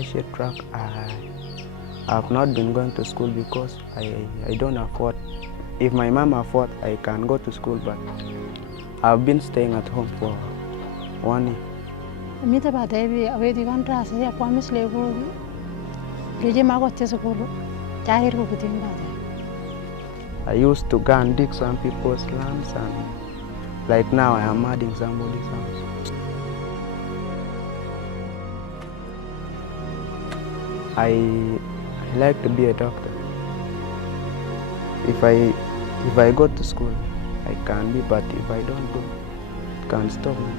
apprenticeship track, I have not been going to school because I don't afford. If my mom afford, I can go to school, but I've been staying at home for 1 year. I used to go and dig some people's lands, and like now I am adding somebody's house. I like to be a doctor. If I go to school, I can be, but if I don't go, it can stop me.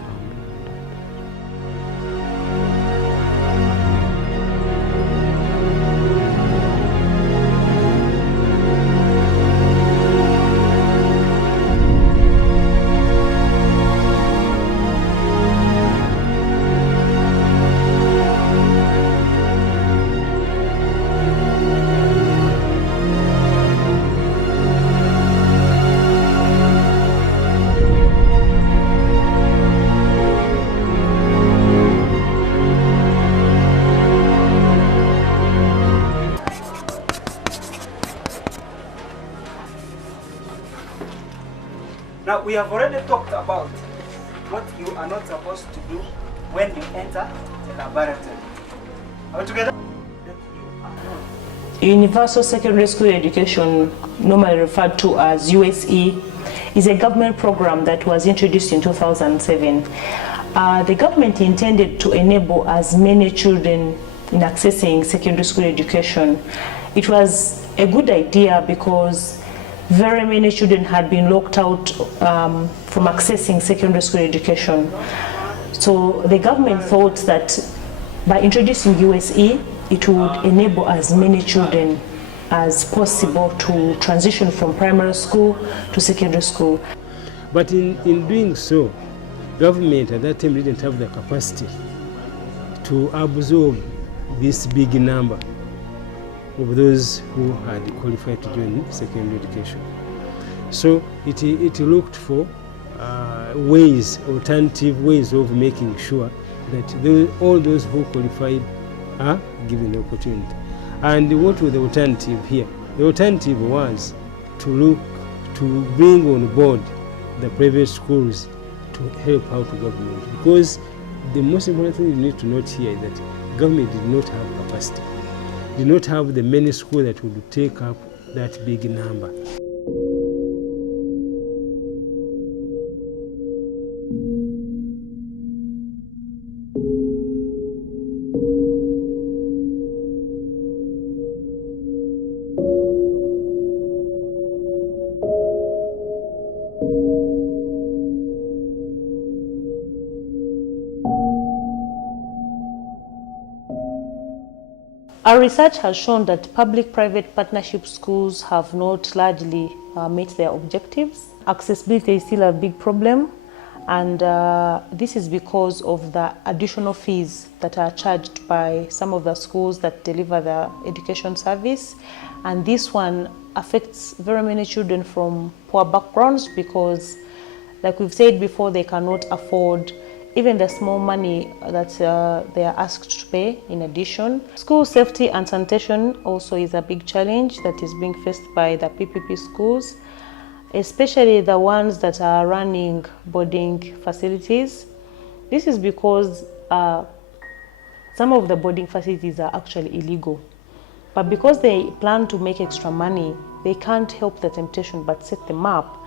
Now, we have already talked about what you are not supposed to do when you enter the laboratory. Are we together? Universal Secondary School Education, normally referred to as USE, is a government program that was introduced in 2007. The government intended to enable as many children in accessing secondary school education. It was a good idea because very many children had been locked out from accessing secondary school education. So the government thought that by introducing USE, it would enable as many children as possible to transition from primary school to secondary school. But in doing so, government at that time didn't have the capacity to absorb this big number of those who had qualified to join secondary education. So it looked for alternative ways of making sure that all those who qualified are given the opportunity. And what was the alternative here? The alternative was to look to bring on board the private schools to help out the government. Because the most important thing you need to note here is that government did not have capacity, did not have the many schools that would take up that big number. Our research has shown that public-private partnership schools have not largely met their objectives. Accessibility is still a big problem, and this is because of the additional fees that are charged by some of the schools that deliver the education service. And this one affects very many children from poor backgrounds because, like we've said before, they cannot afford even the small money that they are asked to pay in addition. School safety and sanitation also is a big challenge that is being faced by the PPP schools, especially the ones that are running boarding facilities. This is because some of the boarding facilities are actually illegal. But because they plan to make extra money, they can't help the temptation but set them up.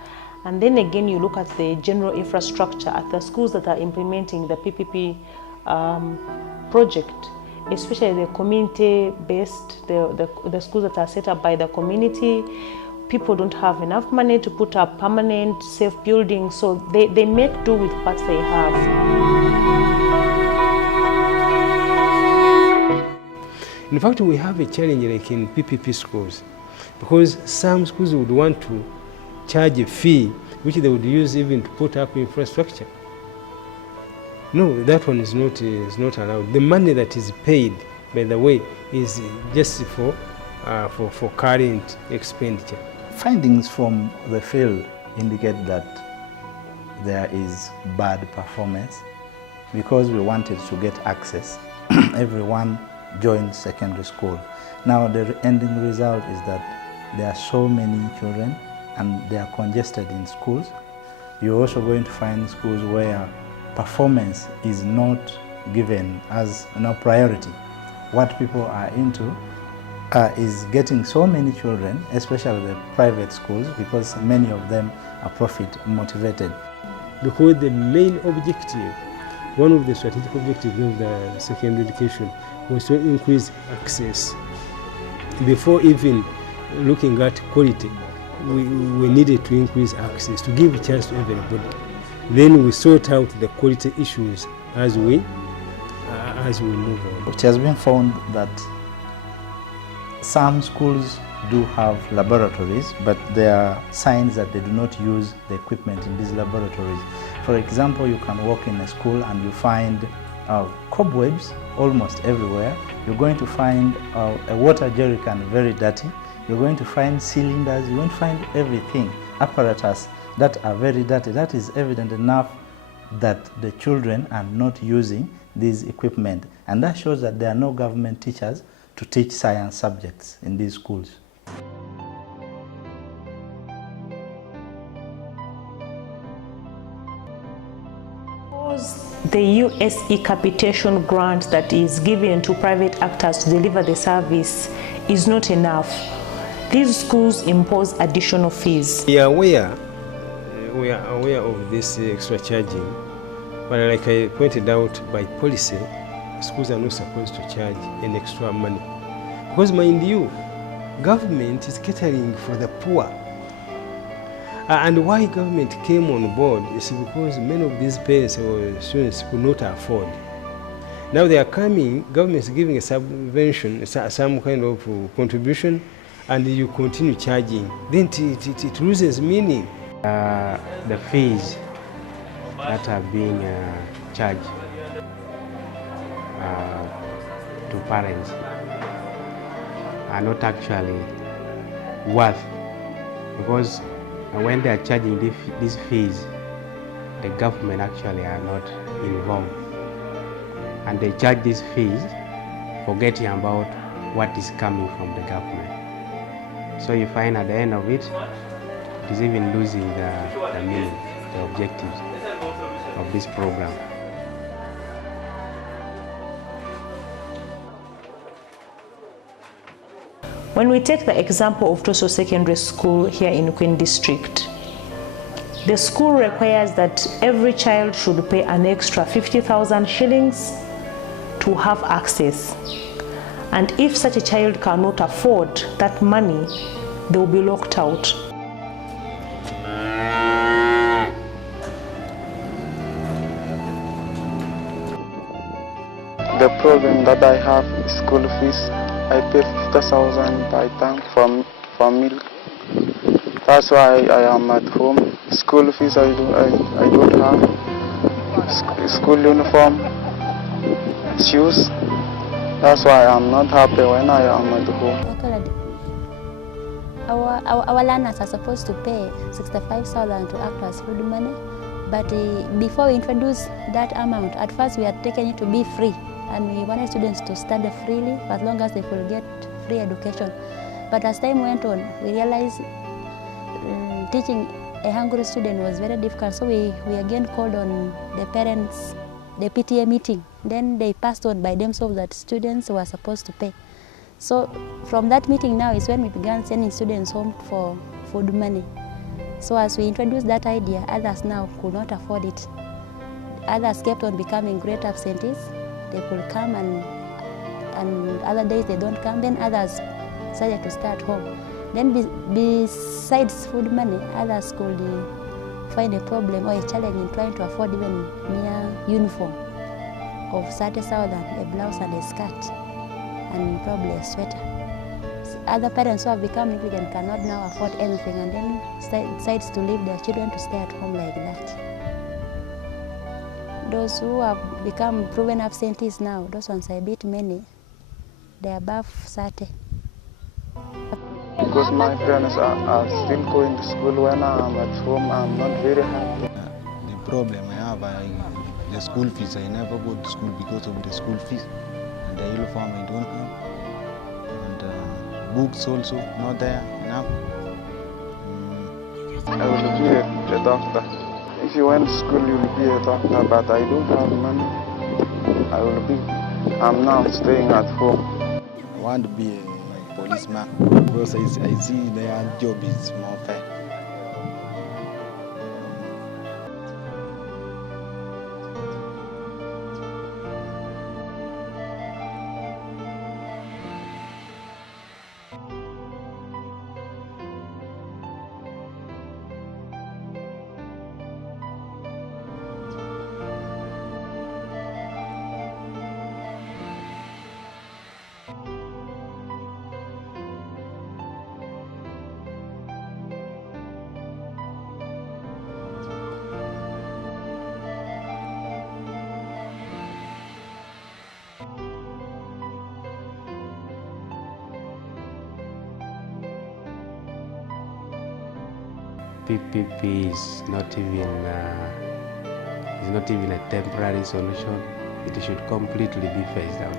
And then again, you look at the general infrastructure at the schools that are implementing the PPP project, especially the community-based, the schools that are set up by the community. People don't have enough money to put up permanent, safe buildings, so they make do with what they have. In fact, we have a challenge like in PPP schools, because some schools would want to charge a fee which they would use even to put up infrastructure. No, that one is not allowed. The money that is paid, by the way, is just for current expenditure. Findings from the field indicate that there is bad performance because we wanted to get access. Everyone join secondary school. Now the ending result is that there are so many children and they are congested in schools. You're also going to find schools where performance is not given as priority. What people are into is getting so many children, especially the private schools, because many of them are profit motivated. Because the main objective, one of the strategic objectives of the secondary education was to increase access. Before even looking at quality, we needed to increase access, to give a chance to everybody. Then we sort out the quality issues as we move on. It has been found that some schools do have laboratories, but there are signs that they do not use the equipment in these laboratories. For example, you can walk in a school and you find cobwebs almost everywhere. You're going to find a water jerrycan very dirty. You're going to find cylinders. You're going to find everything, apparatus that are very dirty. That is evident enough that the children are not using these equipment. And that shows that there are no government teachers to teach science subjects in these schools. The USE capitation grant that is given to private actors to deliver the service is not enough. These schools impose additional fees. We are aware of this extra charging, but like I pointed out, by policy, schools are not supposed to charge any extra money. Because mind you, government is catering for the poor. And why government came on board is because many of these parents or students could not afford. Now they are coming, government is giving a subvention, some kind of contribution, and you continue charging. Then it loses meaning. The fees that are being charged to parents are not actually worth, because when they are charging these fees, the government actually are not involved, and they charge these fees forgetting about what is coming from the government. So you find at the end of it, it is even losing the meaning, the objectives of this program. When we take the example of Toso Secondary School here in Queen District, the school requires that every child should pay an extra 50,000 shillings to have access. And if such a child cannot afford that money, they will be locked out. The problem that I have is school fees. I pay 50,000 by time for milk. That's why I am at home. School fees I don't have. School uniform, shoes. That's why I'm not happy when I am at home. Our learners are supposed to pay 65,000 to act as food money, but before we introduced that amount, at first we had taken it to be free, and we wanted students to study freely as long as they could get free education. But as time went on, we realized teaching a hungry student was very difficult, so we again called on the parents, the PTA meeting. Then they passed on by themselves that students were supposed to pay. So from that meeting now is when we began sending students home for food money. So as we introduced that idea, others now could not afford it. Others kept on becoming great absentees. They could come and other days they don't come. Then others decided to stay at home. Then besides food money, others could find a problem or a challenge in trying to afford even mere uniform of 30,000, a blouse and a skirt, and probably a sweater. Other parents who have become negligent cannot now afford anything, and then decides to leave their children to stay at home like that. Those who have become proven absentees now, those ones are a bit many. They are above 30. Because my parents are still going to school. When I am at home, I'm not very happy. The problem I have, the school fees. I never go to school because of the school fees. and the uniform we don't have, and books also not there enough. I will be a doctor. If you went to school, you will be a doctor, but I don't have money. I'm now staying at home. I want to be a policeman because I see their job is more fair. PPP is not even a temporary solution. It should completely be phased out.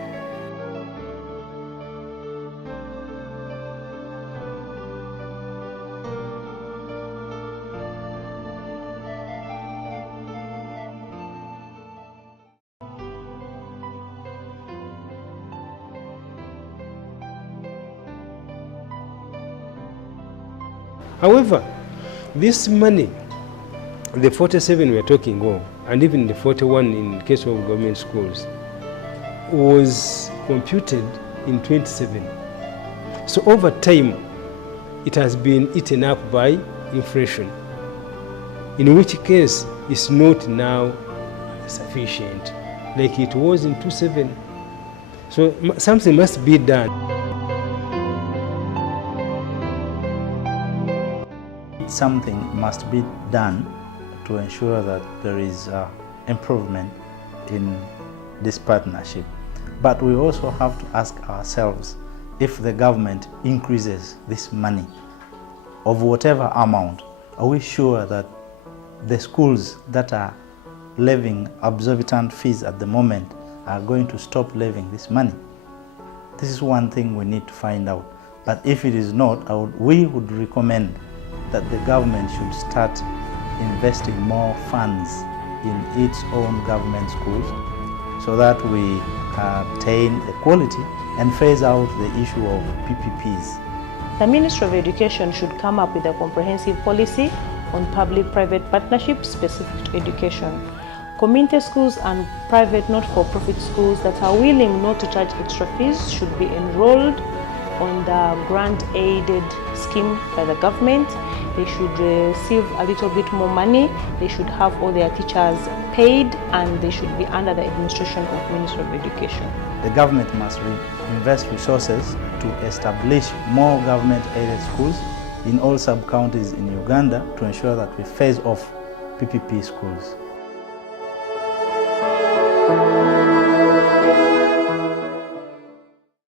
However, this money, the 47 we are talking of, and even the 41 in case of government schools, was computed in 27. So over time, it has been eaten up by inflation, in which case it's not now sufficient like it was in 27. So something must be done. Something must be done to ensure that there is improvement in this partnership. But we also have to ask ourselves, if the government increases this money of whatever amount, are we sure that the schools that are levying exorbitant fees at the moment are going to stop levying this money? This is one thing we need to find out. But if it is not, we would recommend that the government should start investing more funds in its own government schools so that we attain equality and phase out the issue of PPPs. The Ministry of Education should come up with a comprehensive policy on public-private partnerships specific to education. Community schools and private not-for-profit schools that are willing not to charge extra fees should be enrolled on the grant-aided scheme by the government. They should receive a little bit more money. They should have all their teachers paid, and they should be under the administration of Ministry of Education. The government must invest resources to establish more government-aided schools in all sub-counties in Uganda to ensure that we phase off PPP schools.